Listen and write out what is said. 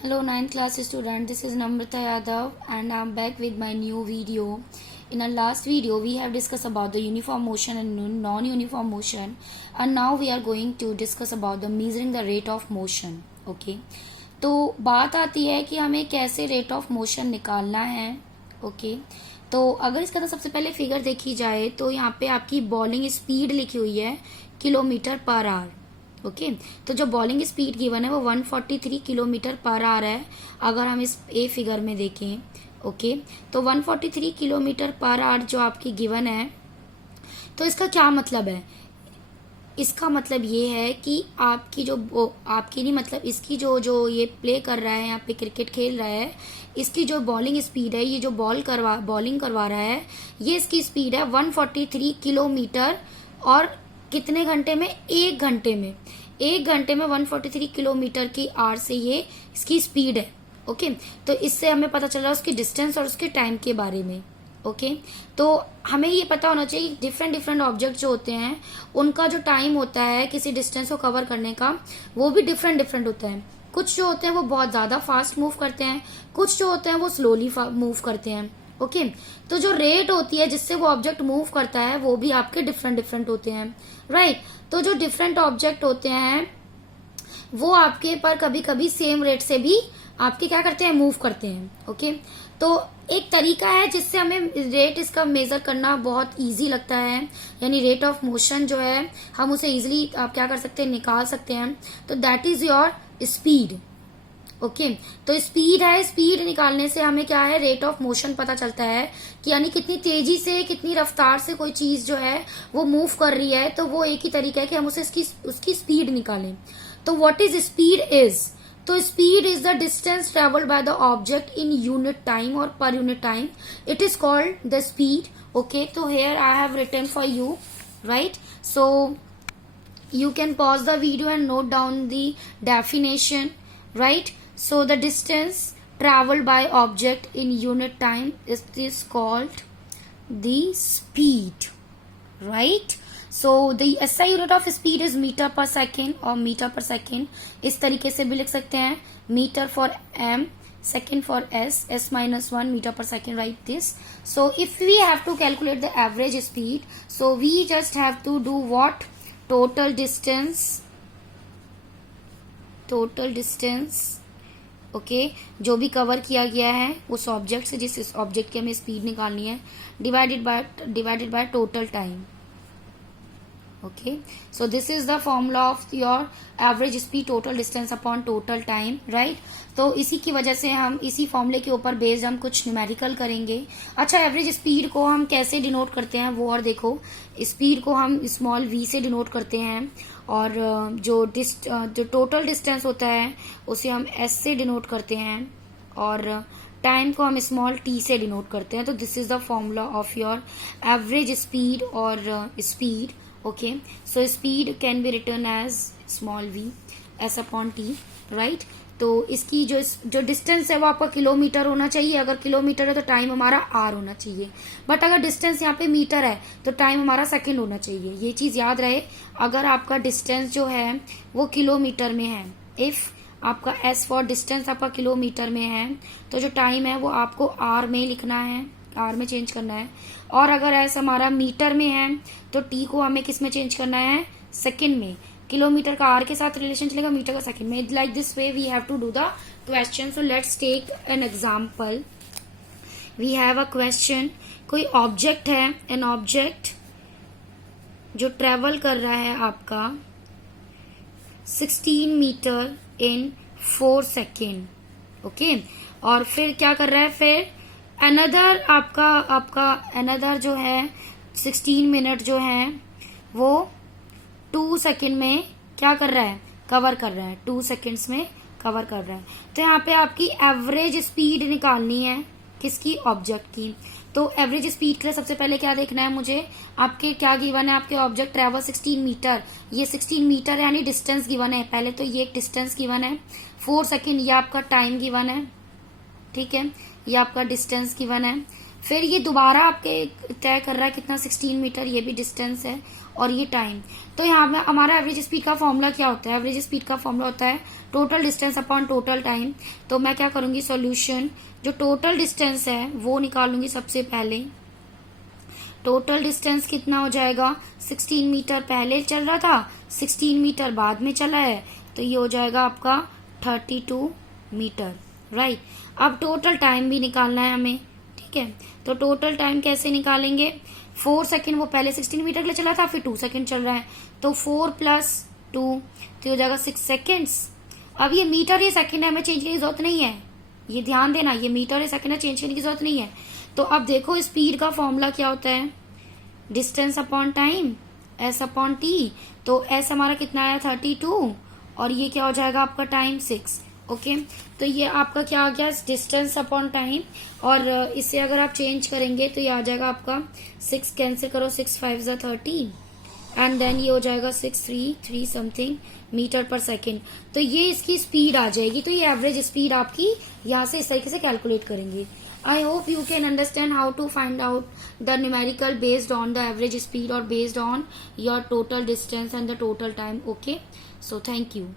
Hello 9th class student, this is Namrata Yadav and I am back with my new video. In our last video we have discussed about the uniform motion and non-uniform motion, and now we are going to discuss about the measuring the rate of motion. Okay, तो बात आती है कि हमें कैसे rate of motion निकालना है. Okay, तो अगर इसका तो सबसे पहले फिगर देखी जाए तो यहाँ पे आपकी बॉलिंग स्पीड लिखी हुई है किलोमीटर पर आवर. ओके, तो जो बॉलिंग स्पीड गिवन है वो 143 किलोमीटर पर आवर है अगर हम इस ए फिगर में देखें. ओके, तो 143 किलोमीटर पर आवर जो आपकी गिवन है, तो इसका क्या मतलब है? इसका मतलब ये है कि आपकी जो आपकी नहीं मतलब इसकी जो ये प्ले कर रहा है, यहाँ पे क्रिकेट खेल रहा है, इसकी जो बॉलिंग स्पीड है, ये जो बॉलिंग करवा रहा है, ये इसकी स्पीड है 143 किलोमीटर. और कितने घंटे में? एक घंटे में. एक घंटे में 143 किलोमीटर की आवर से ये इसकी स्पीड है. ओके, तो इससे हमें पता चल रहा है उसकी डिस्टेंस और उसके टाइम के बारे में. ओके, तो हमें ये पता होना चाहिए डिफरेंट ऑब्जेक्ट जो होते हैं उनका जो टाइम होता है किसी डिस्टेंस को कवर करने का, वो भी डिफरेंट होता है. कुछ जो होते हैं वो बहुत ज्यादा फास्ट मूव करते हैं, कुछ जो होते हैं वो स्लोली मूव करते हैं. ओके, तो जो रेट होती है जिससे वो ऑब्जेक्ट मूव करता है वो भी आपके डिफरेंट होते हैं. राइट, तो जो डिफरेंट ऑब्जेक्ट होते हैं वो आपके पर कभी कभी सेम रेट से भी आपके क्या करते हैं, मूव करते हैं. ओके, तो एक तरीका है जिससे हमें रेट इसका मेजर करना बहुत इजी लगता है, यानी रेट ऑफ मोशन जो है हम उसे इजीली आप क्या कर सकते हैं, निकाल सकते हैं. तो that is your speed. Okay, तो स्पीड है, स्पीड निकालने से हमें क्या है, रेट ऑफ मोशन पता चलता है कि यानी कितनी तेजी से कितनी रफ्तार से कोई चीज जो है वो मूव कर रही है. तो वो एक ही तरीका है कि हम उसे उसकी स्पीड निकालें. तो व्हाट इज स्पीड इज, तो speed is the distance travelled by the object in unit time or per unit time. It is called the speed. Okay, तो here I have written for you. Right, so you can pause the video and note down the definition. Right, so the distance traveled by object in unit time is called the speed. Right, so the SI unit of speed is meter per second or meter per second. इस तरीके से भी लिख सकते हैं, meter for m, second for s minus 1 meter per second. Write this. So if we have to calculate the average speed, so we just have to do what? Total distance. Okay, जो भी cover किया गया है उस object से, जिस object की हमें स्पीड निकालनी है, divided by total time. Okay, so this is the formula of your average speed total distance upon total time. Right, तो इसी की वजह से हम इसी फॉर्मूले के ऊपर बेस्ड हम कुछ न्यूमेरिकल करेंगे. अच्छा, एवरेज स्पीड को हम कैसे डिनोट करते हैं वो और देखो. स्पीड को हम स्मॉल v से डिनोट करते हैं, और जो टोटल डिस्टेंस होता है उसे हम s से डिनोट करते हैं, और टाइम को हम स्मॉल t से डिनोट करते हैं. तो this is the formula of your average speed or speed. Okay, so speed can be written as small v s upon t. Right, तो इसकी जो डिस्टेंस है वो आपका किलोमीटर होना चाहिए. अगर किलोमीटर है तो टाइम हमारा r होना चाहिए, बट अगर डिस्टेंस यहाँ पे मीटर है तो टाइम हमारा सेकंड होना चाहिए. ये चीज याद रहे, अगर आपका डिस्टेंस जो है वो किलोमीटर में है, इफ आपका s फॉर डिस्टेंस आपका किलोमीटर में है, तो जो टाइम है वो आपको r में लिखना है, r में चेंज करना है. और अगर s हमारा मीटर में है तो t को हमें किस में चेंज करना है, सेकंड में. किलोमीटर का r के साथ रिलेशन चलेगा, मीटर का सेकंड में. Like this way we have to do the question. So let's take an example. We have a question. कोई ऑब्जेक्ट है, एन ऑब्जेक्ट जो ट्रेवल कर रहा है आपका 16 मीटर इन 4 सेकेंड. ओके, और फिर क्या कर रहा है, फिर अनदर आपका अनदर जो है 16 मिनट जो है वो 2 सेकेंड में क्या कर रहा है, कवर कर रहा है. 2 सेकेंड्स में कवर कर रहा है. तो यहाँ पे आपकी एवरेज स्पीड निकालनी है, किसकी, ऑब्जेक्ट की. तो एवरेज स्पीड के लिए सबसे पहले क्या देखना है मुझे, आपके क्या गिवन है, आपके ऑब्जेक्ट ट्रेवल 16 मीटर. ये 16 मीटर यानी डिस्टेंस गिवन है. पहले तो ये डिस्टेंस गिवन है 4 सेकेंड, ये आपका टाइम गिवन है. ठीक है, ये आपका डिस्टेंस गिवन है. फिर ये दोबारा आपके तय कर रहा है कितना, 16 मीटर, ये भी डिस्टेंस है. और ये टाइम। तो यहाँ पे हमारा एवरेज स्पीड का फॉर्मूला क्या होता है? एवरेज स्पीड का फॉर्मूला होता है total distance upon total time. तो मैं क्या करूंगी, सॉल्यूशन जो टोटल डिस्टेंस है वो निकालूंगी सबसे पहले। टोटल डिस्टेंस कितना हो जाएगा, 16 मीटर पहले चल रहा था, 16 मीटर बाद में चला है, तो ये हो जाएगा आपका 32 मीटर, राइट। अब टोटल टाइम भी निकालना है हमें, ठीक है। तो टोटल टाइम कैसे निकालेंगे, 4 सेकेंड, वो पहले 16 मीटर के लिए चला था, फिर 2 सेकेंड चल रहा है, तो 4 + 2 तो हो जाएगा 6 सेकेंड्स। अब ये मीटर ये सेकेंड है, हमें चेंज करने की जरूरत नहीं है, ये ध्यान देना, ये मीटर ये सेकेंड है, चेंज करने की जरूरत नहीं है। तो अब देखो स्पीड का फॉर्मूला क्या होता है, distance upon time, s upon T. तो s हमारा कितना आया 32 और ये क्या हो जाएगा आपका टाइम 6, ओके। तो ये आपका क्या आ गया, डिस्टेंस अपॉन टाइम, और इसे अगर आप चेंज करेंगे तो ये आ जाएगा आपका 6 कैंसिल करो, 6 5 = 30 एंड देन ये हो जाएगा 633 समथिंग मीटर पर सेकेंड। तो ये इसकी स्पीड आ जाएगी। तो ये एवरेज स्पीड आपकी यहाँ से इस तरीके से कैलकुलेट करेंगे। I hope you can understand how to find out the numerical based on the average speed or based on your total distance and the total time. Okay, so thank you.